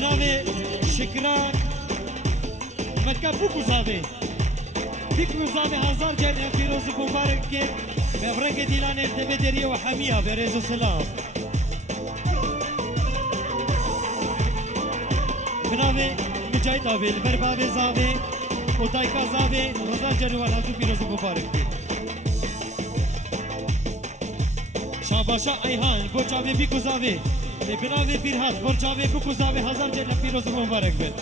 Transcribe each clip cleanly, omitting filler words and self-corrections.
بناوی شکران مکه بوکوزاوی بوکوزاوی هزار جنه فیروز مبارک که بفرنگ دیلان التبدری و حمیه برز و سلام بناوی مجاید آویل برباوی زاوی و تایکا زاوی هزار جنه و هزار فیروز مبارک شاباشا ایهان برچاوی بوکوزاوی بناوی پیرهات برچاوی بوکوزاوی هزار جنه فیروز مبارک بید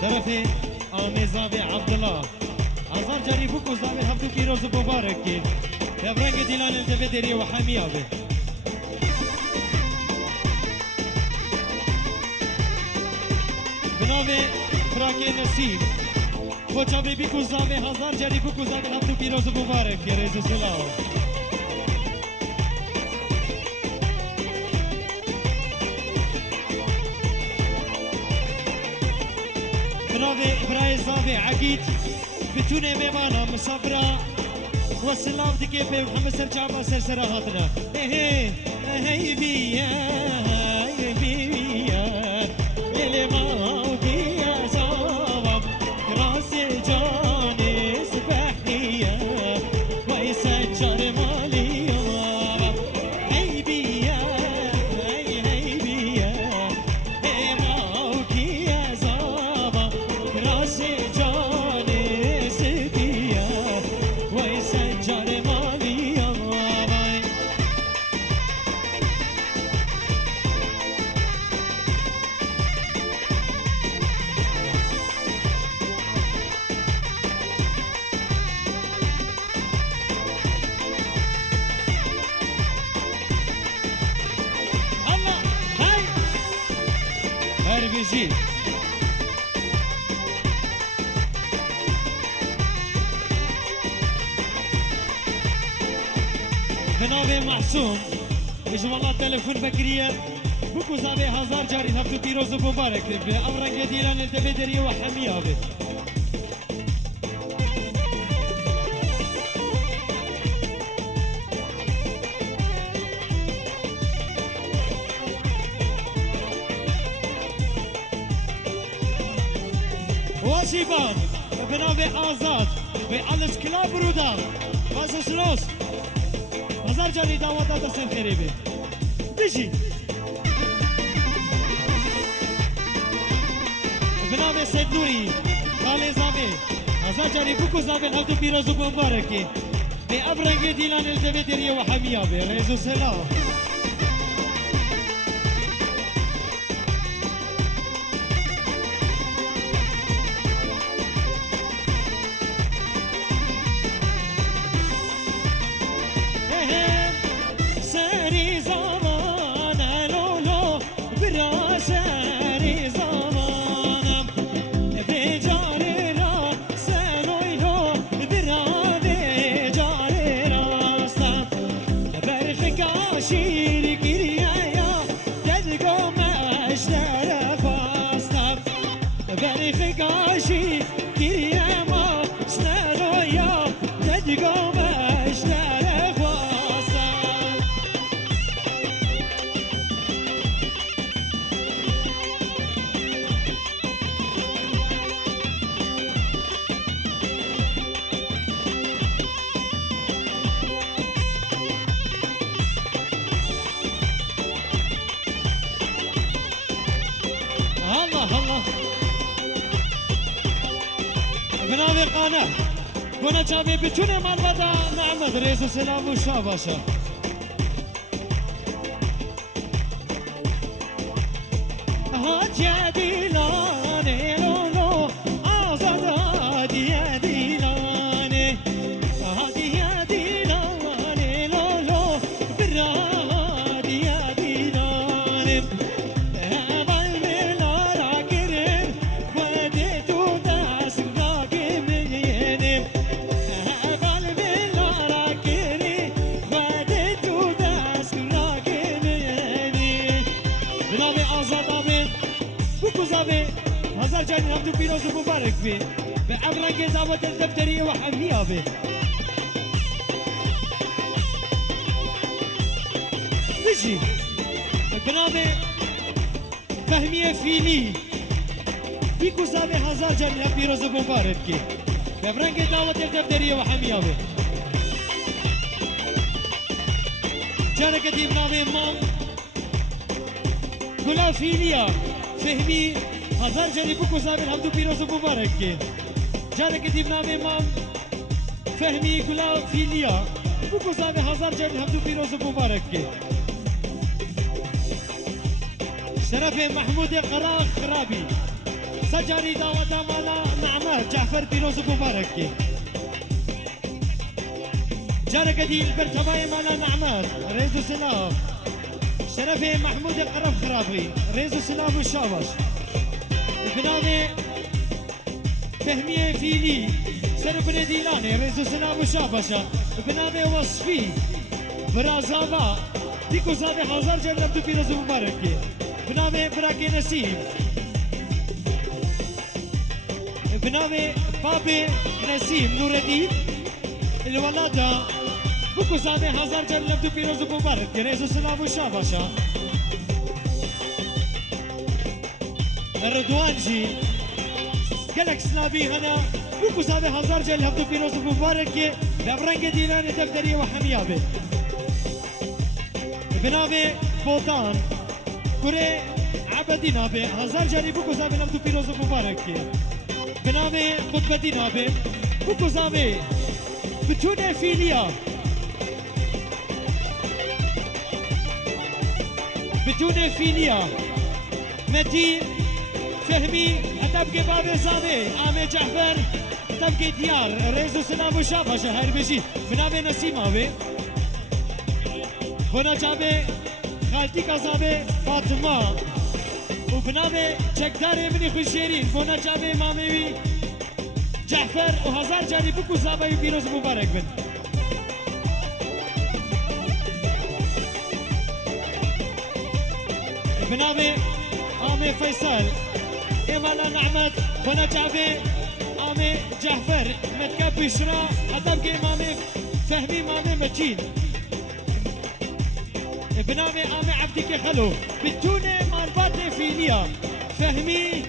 شرفي آمیزاوی عبدالله هزار جاری بوکوزاوی هفتو پیروز مبارک کی برنگ دیلان التبدری و حمیه به بناوی فراکی نسیم خوچاوی بوکوزاوی هزار جاری بوکوزاوی هفتو پیروز مبارک کی رئیس سلام بناوی برای زاوی عقید بتونه میمانا مسافرة والسلام دكي في محمد سرجابا سرسراهاتنا هي هي بيا هي بيا اللي ما بيا صواب راس جاني سبحية ويسجر مالي هي بيا هي بيا هي ما بيا صواب راس جاني سبحية ويسجر مالي الله هاي هربجي بناوی محسوم اجو والله تلفون بکریه بوکوزاوی هزار جاری هفتو پیروز مبارک به امرنگ دیلان التبدری و حمیه به واسیبان بناوی آزاد به آلس کلاب رودا بازس روز هزار جاری دعوت سن خریبه بشی بناوی سید نوری خاله زاوی هزار جاری بوکو زاوی هفتو پیروز مبارکی به ابرنگ دیلان التبدری و حمیه به رئیس و سلام سری زمان لولو برا سری زمانم بجار را سنویلو برا بجار راستم برخ شیر گریه یا دلگو مشتر خواستم برخ شیر گریه ما سنو یا دلگو مشتر خواستم الله الله بناوی قانه گونه جاوی بتونه من بدا نعمد رئیس سلام و شاباشا هات يا ديلاني لولو آزاد هات يا ديلاني هات يا ديلاني لولو برا هات يا ديلاني هبال ملارا كرم وديتو داس راكبيني هبال ملارا كرم وديتو داس راكبيني بنامي آزاد آبه بکوز آبه هزار جانی هم تو پیروز و مبارک بی به امرنگ دعوت الدفتری و حمی آبه بجي بنامه فهمیه فیلی بیکو زابه هزار جانی هم پیروز و مبارک بی به امرنگ دعوت الدفتری و حمی آبه جانك دي بنامه مام گلا فیلیا فهمی هزار جانی بکو زابه هم تو پیروز و مبارک بی جانك دي بنامه مام فهمی گلا فیلیا بکو زابه هزار جانی هم تو پیروز و مبارک بی شرف محمود قراق خرابي سجاري دعوة مالا نعمات جعفر بيروز مبارك جارك دي البرتباي مالا نعمات ريزو سلاف شرف محمود قرب خرابي ريزو سلاف والشابش بنامي فهمية فيلي سرب نديلاني ريزو سلاف والشابشة بنامي وصفي برازابا ديكو زادي هزار جنب دو بيروز مبارك بنامه براكي نسيم بنامه بابي نسيم نور الدين الولادة بكو زامي هزار جنب دو بيروز مبارك ريزو سلام وشابشا الردوانجي قالك سلابي هنا بكو زامي هزار جنب دو بيروز مبارك لبرنج دينان دفتري وحميابي بنامه بوطان كوري عبدي نابي هزار جاري بوكو زامي نمتو بيروز مبارك بنامي خطبتي نابي بوكو زامي بتوني فيليا بتوني فيليا متين فهمي هتبقي بابي زامي آمي جعفر هتبقي ديار ريزو سلام وشابه شهر بجي بنامي نسيم آبي هنا جابي خالتي كازابي فاطمة وبنامي چکدار مني خوشيرين بونا جابي مامي جعفر وهزار جاري بكو زابي بيروز مبارك بن بنامي آمي فيصل إمالا نعمت بونا جابي آمي جعفر متكب بشرا هدبكي مامي فهمي مامي متين بنامي آمي عبدك خلو بتوني مارباتي فيليا فهمي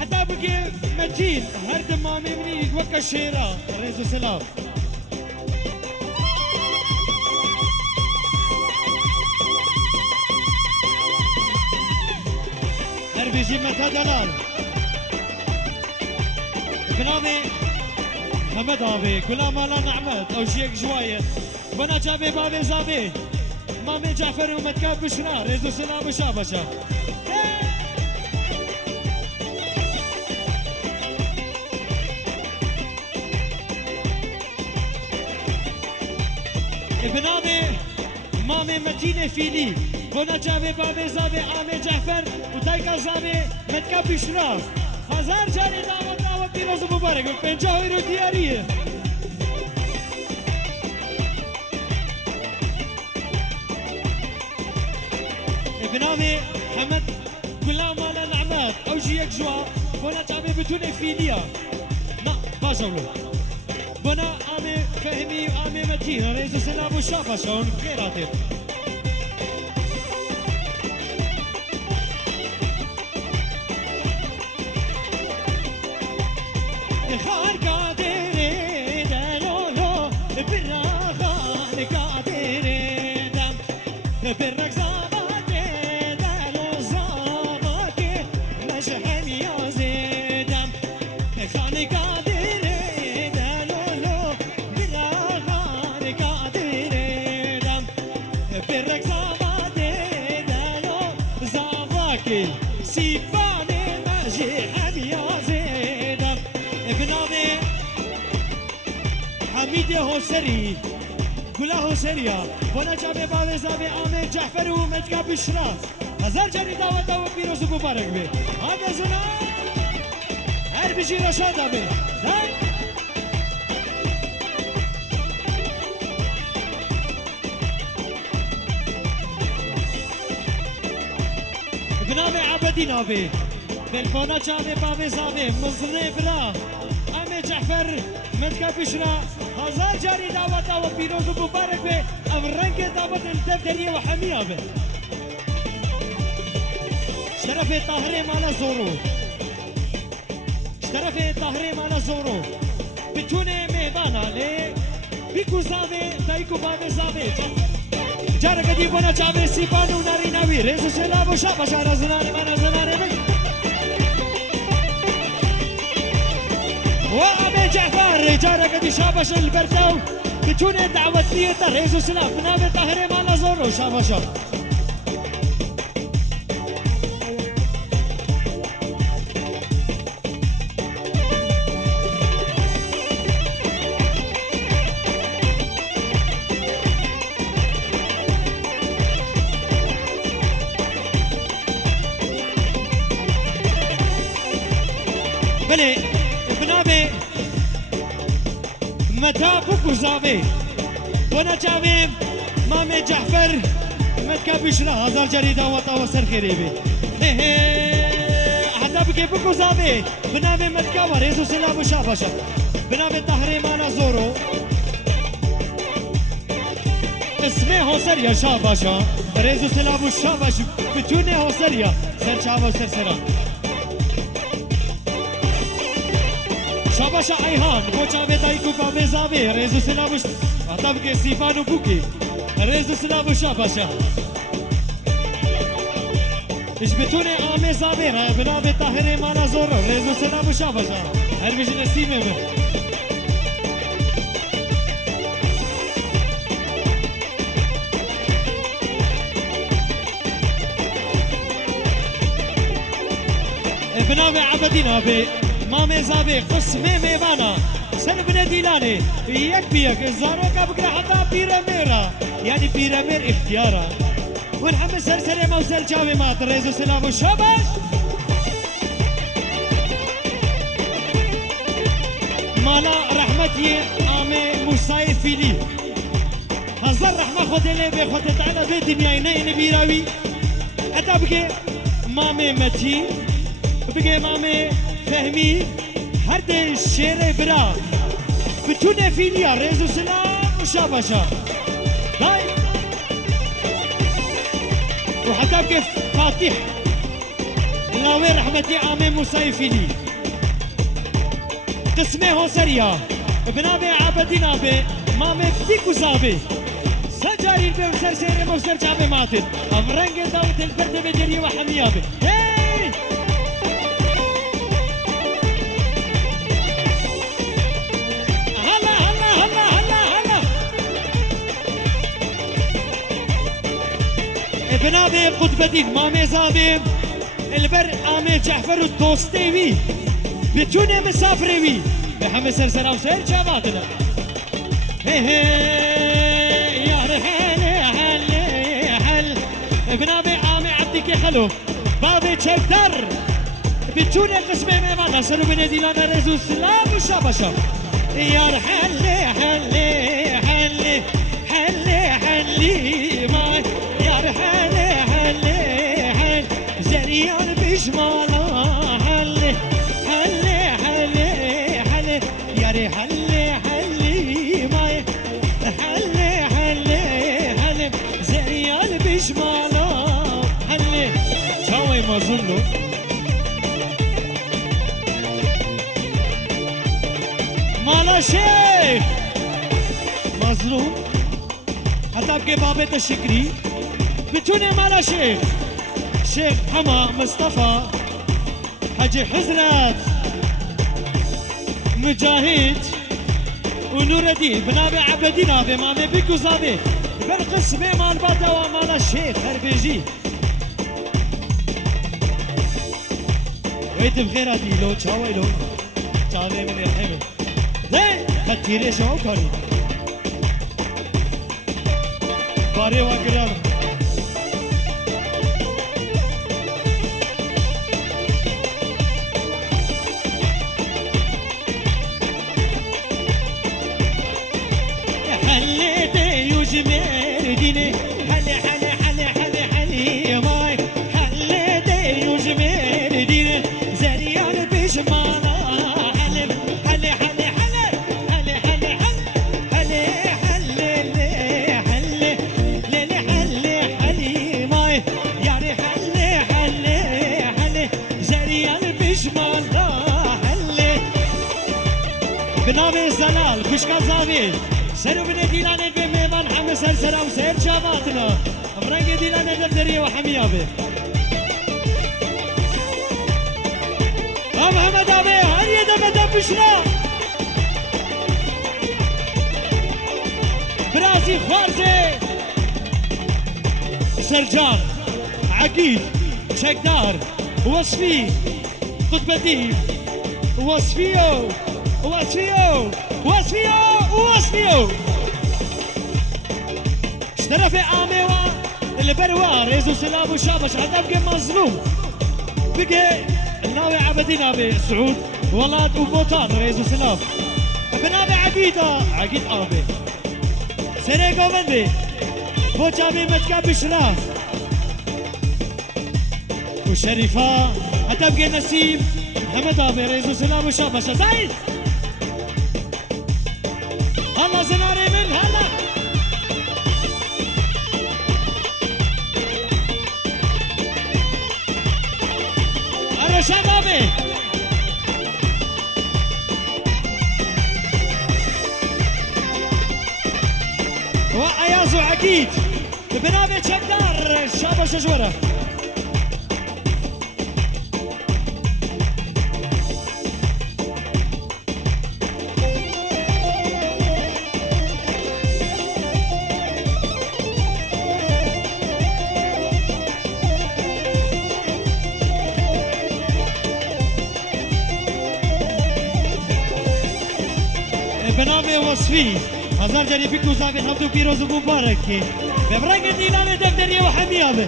حتى بقي مجين هرد مامي مني وكا شيرا ريزو سلام هربي جيمة دلال بنامي محمد آبي كلا مالا نعمت أو شيك جواية بنا جابي بابي زابي مامي جعفر ومتكاب بشرا ريزو سلام وشابشا بنامي مامي متينة فيلي بنا جابي بابي زابي آمي جعفر وتايكا زابي متكاب بشرا هزار جاري دعوة بيروز مبارك بنجاوي رو دياريه بنامي حمد كلها مالا نعمات او جيك جوا بنا تعبي بتوني فيليا ما باجولو بنا امي فهمي امي متين ريزو سلام وشافا شون خيراتي خار قادري دلولو بالراخان قادري دم بالرقصة حميد هوسري كلها هوسريا وانا جابي بابي زابي آمي جعفر ومتكا بشرا هزار جاني دعوة بيروز مبارك بي هذا زنا هر بيجي رشاد بي بنامي عبدي نابي بالفونا جامي بابي زابي مزري برا امي جعفر متكا بشرا هزار جاري دعوة وبيروز مبارك بي افرنك دعوة الدفترية وحمية بي شرفي طاهري مالا زورو شرفي طاهري مالا زورو بتوني مهبانا لي بيكو زابي تايكو بابي زابي جارك دي بنا جابي سيبانو ناري ناوي ريزو سلابو شابا شارا زناني مانا زناني بي وابي جعفر جارك دي شابش البرداو بتوني دعوة لي ريزو سلاب بنابي طاهري مالا زورو شابا شابا بله بنابه متى بوكو زابي وانا جابي مامي جعفر متكا بشرا هزار جريدة وطاوة خريبي حتى بكي بوكو زابي بنابه متكا وريزو سلاب شافشا بنابه طهري مانا زورو اسمه هوسريا شافشا ريزو سلاب شافش بتوني هوسريا سر شافا سر سرا شاباشا ایهان موچا به تایکو کابه زاوی رزو سلامش عطاب که سیفانو بوکی رزو سلامو شاباشا اش بتونه آمه زاوی را بنا به طاهر مانا زور رزو سلامو شاباشا هر بیش نسیمه من بنا به عبدینا به مامي زابي قسمي ميبانا سن بن ديلاني يك بيك زاروكا بكره حتى بيراميرا يعني بيرامير اختيارا ونحمد سرسري موسل جاوي ما تريزو سلام وشاباش مالا رحمتي امي موسى فيلي هزار رحمه خدي لي بخدي تعالى بيت دنيا بيراوي حتى بكي مامي متي بكي مامي فهمي هرد الشير برا بتونه فيليا ريزو سلام وشاباشا داي وحتى بكيف فاتح لاوي رحمتي عامي موسى فيلي قسمه هو سريا بنابي عبدي نابي مامي ديكو زابي سجاري البيو سر سيري موسر جابي ماتن افرنگ داوت الفرد بدري وحميابي بنابي قطبدين مامي زابي البر آمي جعفر الدوستيوي بتوني مسافريوي بحمد سرسرا وسير جاباتنا يا رحل بنابي آمي عبدك خلو بابي تشكتر بتوني قسمي ميمانا سنو بندي لنا رزو السلام وشابشا يا رحل حلي ماي يا رحل زريان بجمالا حلي يا رحلي ماي حلي زريان بجمالا حلي شاوي ما ظنوا مالا شيخ مظلوم حتى بكي بابي تشكري بتوني مالا شيخ شيخ حما مصطفى حجي حزرات مجاهد ونور الدين بنابي عبدي نابي مامي بيكو زابي بالقسمي مال باتا ومالا شيخ هربيجي ويت بخيراتي لو تشاوي لو تشاوي من الحمل زين خطيري شو كاري باري وقرار حليتي يجمر ديني حلي ماي حليتي بنامي زلال كشكا زاوي سرو بن ديلان بميمان حمد سرسرا وسير شاباتنا برنگ ديلان دفتري وحمية به محمد أبي هل يدب بشنا برازي خوارزي سرجان عقيد شكدار وصفي قطب الدين وصفيو وصفيو وصفيو وصفيو اشترف عاموا البروار ريزو سلام وشابش حتى بقى مظلوم بقى الناوي عبدين ابي سعود ولاد وبوطان ريزو سلام بنابي عقيدة عقيد ابي سريقو بندي بوجابي متكا بشرا وشريفة حتى بقى نسيم محمد ابي ريزو سلام وشابش زايد هلا زناري من هلا شبابي وعيازو عقيد بنابي شكدار شابة شجورة بنامي وصفي هزار جاني بيكو زابي حمدو بيروز مباركي ببرنگ ديلان دفترية وحمية به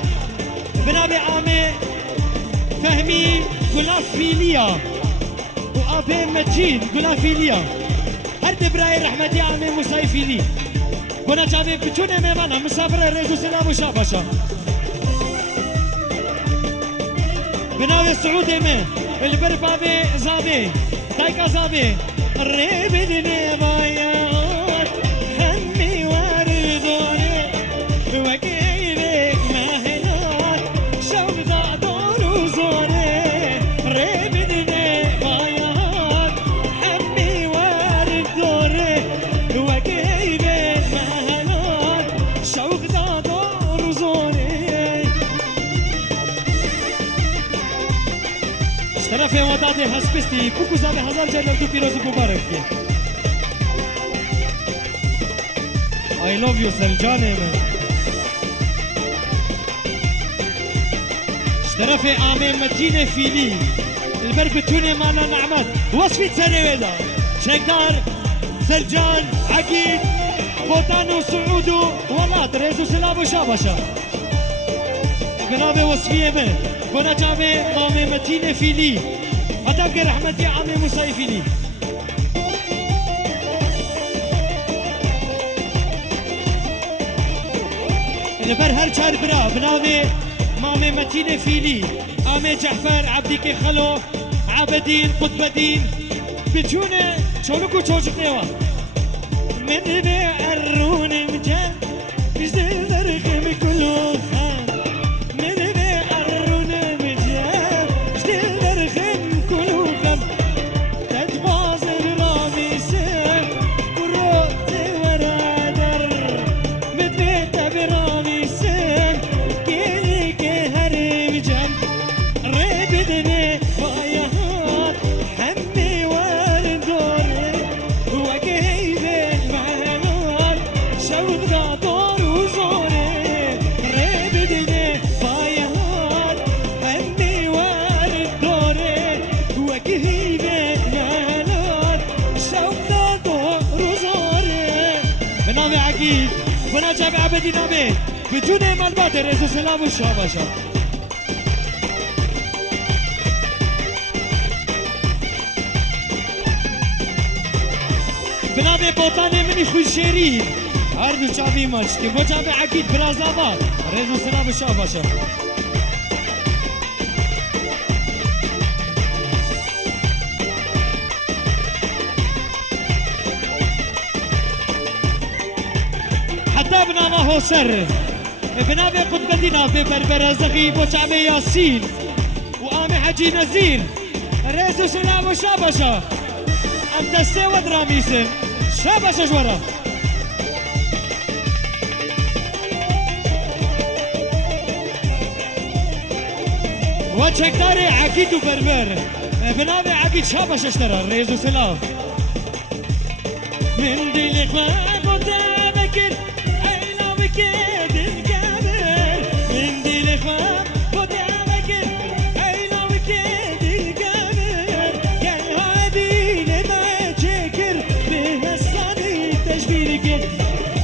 بنامي عامي فهمي غلافيليا وابي متين غلافيليا هر دبراي رحمتي عامي مسايفيلي كنا جامي بچونه ميمانا مسافر ريزو سلام وشابشا بنامي سعودي من البربابي زابي تايكا زابي الريبني بايات همي واردوني وكيلك مهنات شوق ذا دور وزوري الريبني بايات همي واردوني وكيلك مهنات شوق ذا دور وزوري اشترف يا ودادي هسبستي كوكو زابي هزار جاي تو بيروز مبارك I love you سلجاني من اشترف آمين متين فيلي البربتوني مانا نعمت وصفي تسنويدا شكدار سلجان عقيد بوطان وسعود ولاد ريزو سلام وشابشا بنابي وصفية من كنا جامي آمين متين فيلي أتبقى رحمتي عامي مسايفيني البر هر چار برا بناوي مامي متين فيلي آمي جعفر عبديكي خلو عبدين قطب الدين بجونه çoluk و çocuk ne var من بيعرون مجان بيزل درخم كله خان من بيعرون مجان بيزل درخم كله خان تتباز الرامي سن كروت ورادر مدبيت برامي سن كيلك هرم جان ريبدني بايهات حمي واردوري وكيف المعنات شوق ذا دور وزوري ريبدني بايهات حمي واردوري وكيف المعنات شوق ذا دور وزوري بنامي عقيد بنا جاب عبدي نامي بجوني مالبات ريزو سلام وشابشا بنابي بوطاني مني خوشيري هردو شابي ماشتي بو جابي عقيد برازابات ريزو سلام وشابشا حتى بنامه هو سر بنابي قطب دينا في بربرزخي بو شعبي ياسين وآمي حجي نزير ريزو سلام وشابشا ام دسته و درامیسن شابش جوارا و چکداری عقید و بربر بنابه عقید شابش اشترا ریز و سلام من دل خود بکر اینا بکر دل گبر من دل خود بکر اینا بکر دل گبر گل هادی نما چکر به حسانی تشبیر کن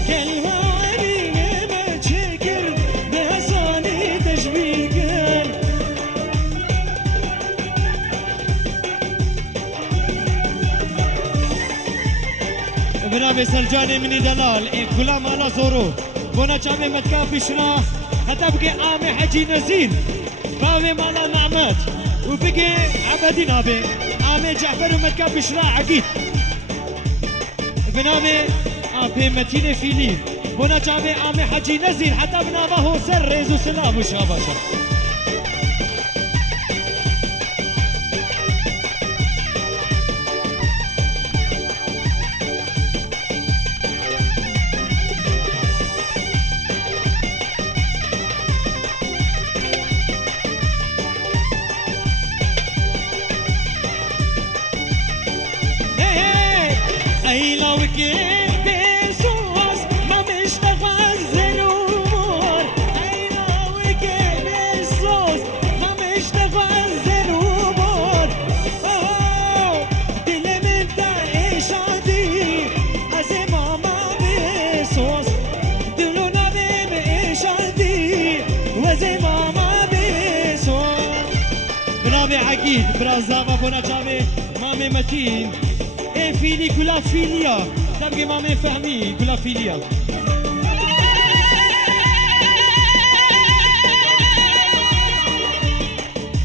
گل هادی نما چکر به حسانی تشبیر کن بنابه سرجان منی دلال این کلا مالا زورو بنا چامه متکا بشنا حتی بگه آم حجی نزین باوی مالا نعمت و بگه عبدی نابه آم جعفر و متکا بشنا عقید بنابه آپی متین فیلی بنا چامه آم حجی نزین حتی بنابه هو سر ریز و سلام و شاباشا عقيد برازاما بونا جامي مامي متين اي فيلي كلا فيليا تبقي مامي فهمي كلا فيليا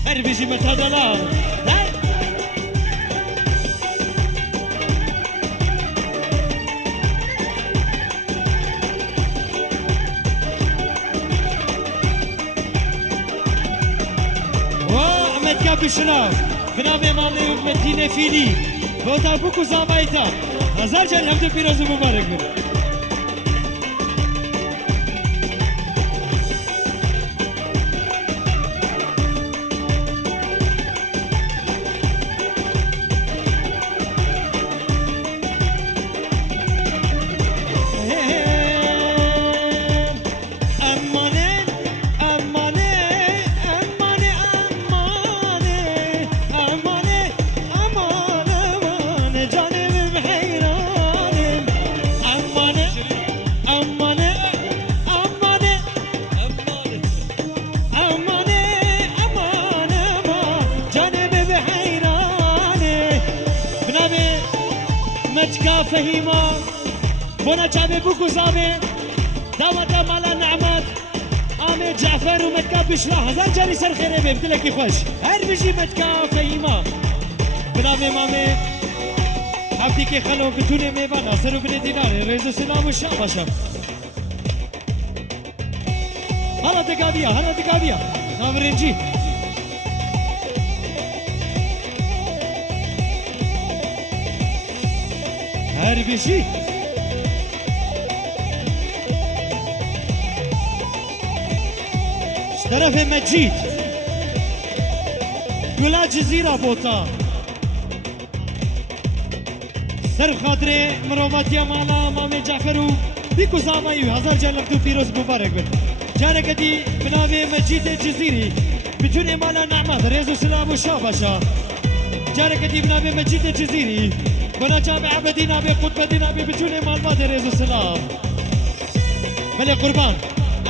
اربجي متهدلا بشنا بنام مامي متين فيلي بوتا بوكو زامايتا هزار جان همتو پیروز مبارک بید فهيما بونا جابي بوكو زابي داوتا مالا نعمت آمي جعفر ومتكا بشلا هزار جاري سر خيري بي بدلكي خوش هر بيجي متكا فهيما بنامي مامي حفتي كي خلو بتوني ميبانا سرو بني ديناري ريزو سلام وشاباشا هلا دقابيا هلا دقابيا نامرنجي هربشي طرف مجيد كلا جزيرة بوتا سر خاطر مروماتيا مالا مامي جعفرو بيكو زامايو هزار جان لفتو بيروز مبارك بن جارك دي بنامي مجيد الجزيري بتوني مالا نعمة ريزو سلام وشاباشا جارك دي بنامي مجيد الجزيري بنا جامع عبدينا بقطبتنا بجوني مال مادر ريزو سلام ملي قربان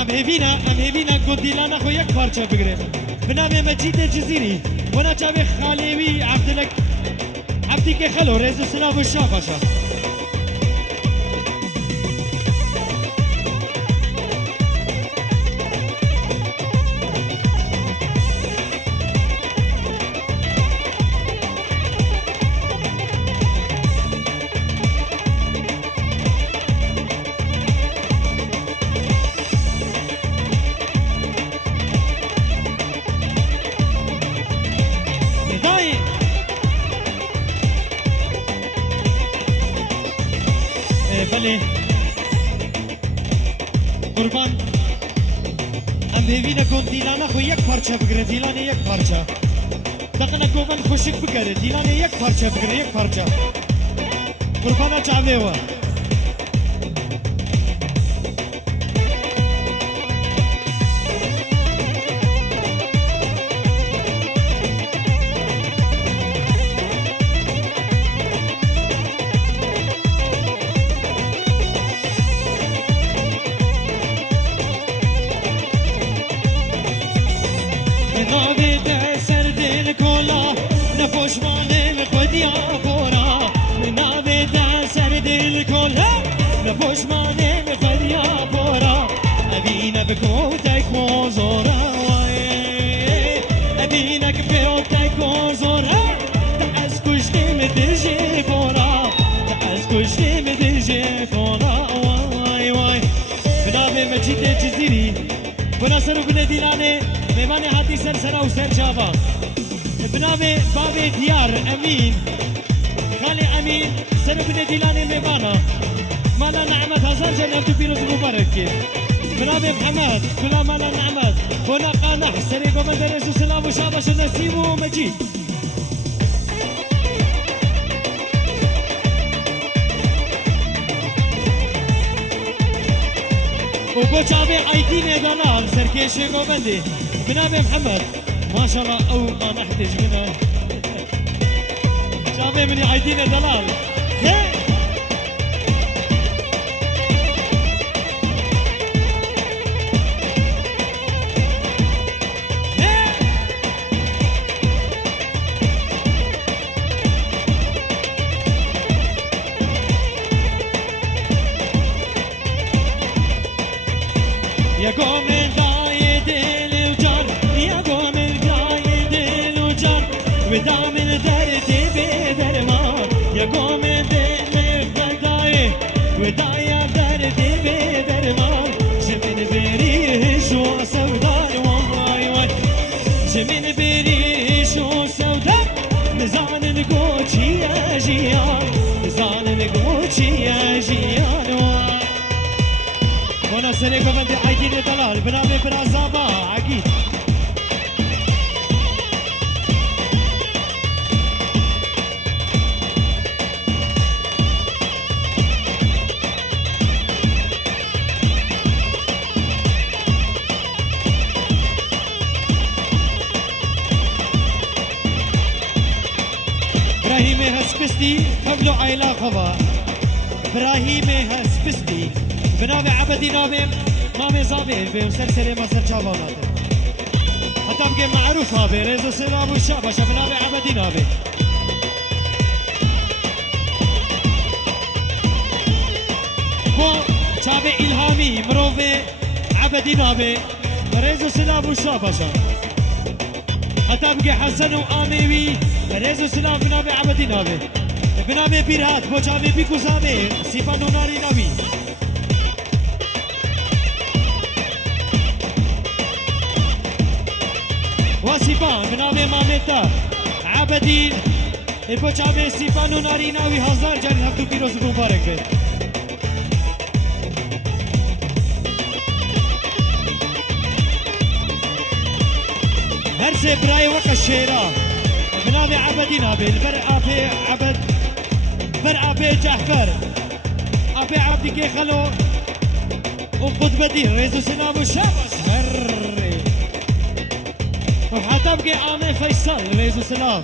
ام هيفينا قديلانا خو يك بارچه بگري بنامي مجيد الجزيري بنا جامع خاليوي عبدلك عبديك خلو ريزو سلام والشاباشا بله قربان ام هیوی نکن دیلانه خو یک پارچه بگره دیلانه یک پارچه دقنه کومن خوشک بگره دیلانه یک پارچه بگره یک پارچه قربانه چاوه و پشمانه خدیا پورا ابینک بکوتک موزورا ابینک بکوتک موزورا از کشتیم درجه پورا از کشتیم درجه پورا وای وای بنابه مجید جزیری بناصر بن دیلانه میوان هاتی سر سرا و سر جاوا بنابه باب دیار امین خالی امین سر بن دیلانه میوانا مالا نعمت هزار جنة بيروز مبارك بنابي محمد كلا مالا نعمت هنا قانح سريق ومن درس وسلام وشابش النسيم ومجيد وبوشابي عيدين دلال سركيش ومندي بنابي محمد ما شاء الله او قانح تجينا شابي من عيدين دلال يا قوم القايد الوجار يا قوم القايد الوجار ودام الدرد بدرمان يا قوم القايد ودايا درد بدرمان جمن بريش وسودان واي واي جمن بريش وسودان نزان القوتشي يا جيان نزان القوتشي يا جيان وانا سريق ومندي عيدين دلال بنامي برازابا عقيد ابراهيم هسبستي قبلو عيلا خبا ابراهيم هسبستي بنابي عبدي نابي مامي زابي بسلسلة مصر جابانات حتى بقى معروف هابي ريزو سلام والشابش بنابي عبدي نابي بو شابي إلهامي مروفي عبدي نابي ريزو سلام والشابش حتى بقى حسن وآميوي ريزو سلام بنابي عبدي نابي بنابي بيرهات بو شابي بيكو زابي سيفانو ناري نابي وسيفان بنابي مامتا عبدين البوچابي سيفان ونارينا وهزار جاري هفتو بيروز مبارك بيت هرسي براي وقا الشيرا بنابي عبدين ابي البرع ابي عبد برع ابي جعفر ابي عبدي كي خلو وقطب الدين ريزو سلام وشابش هري وحتى بقي عامي فيصل ريزو سلام